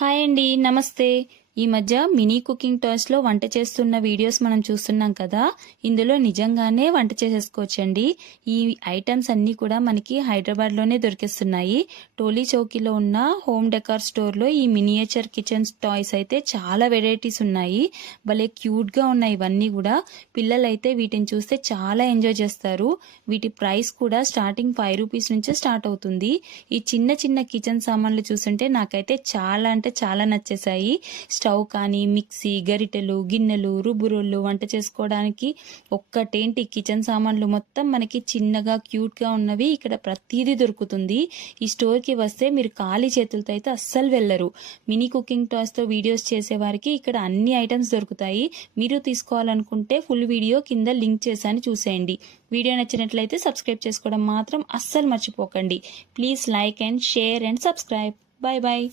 Hi అండి, నమస్తే. ఈ మధ్య మినీ కుకింగ్ టాయ్స్ లో వంట చేస్తున్న వీడియోస్ మనం చూస్తున్నాం కదా. ఇందులో నిజంగానే వంట చేసేసుకోవచ్చండి. ఈ ఐటమ్స్ అన్ని కూడా మనకి హైదరాబాద్ లోనే దొరికిస్తున్నాయి. టోలీ చౌకీలో ఉన్న హోమ్ డెకార్ స్టోర్ లో ఈ మినియేచర్ కిచెన్ టాయ్స్ అయితే చాలా వెరైటీస్ ఉన్నాయి. భలే క్యూట్ గా ఉన్నాయి ఇవన్నీ కూడా. పిల్లలైతే వీటిని చూస్తే చాలా ఎంజాయ్ చేస్తారు. వీటి ప్రైస్ కూడా స్టార్టింగ్ 5 రూపీస్ నుంచే స్టార్ట్ అవుతుంది. ఈ చిన్న చిన్న కిచెన్ సామాన్లు చూస్తుంటే నాకైతే చాలా అంటే చాలా నచ్చేసాయి. స్టవ్ కానీ, మిక్సీ, గరిటెలు, గిన్నెలు, రుబ్బురోళ్ళు, వంట చేసుకోవడానికి ఒక్కటేంటి కిచెన్ సామాన్లు మొత్తం మనకి చిన్నగా క్యూట్ గా ఉన్నవి ఇక్కడ ప్రతిదీ దొరుకుతుంది. ఈ స్టోర్ కి వస్తే మీరు ఖాళీ చేతులతో అయితే అస్సలు వెళ్ళరు. మినీ కుకింగ్ టాయ్స్ తో వీడియోస్ చేసే వారికి ఇక్కడ అన్ని ఐటమ్స్ దొరుకుతాయి. మీరు తీసుకోవాలనుకుంటే ఫుల్ వీడియో కింద లింక్ చేశాను, చూసేయండి. వీడియో నచ్చినట్లయితే సబ్స్క్రైబ్ చేసుకోవడం మాత్రం అస్సలు మర్చిపోకండి. Please like and share and subscribe. Bye bye.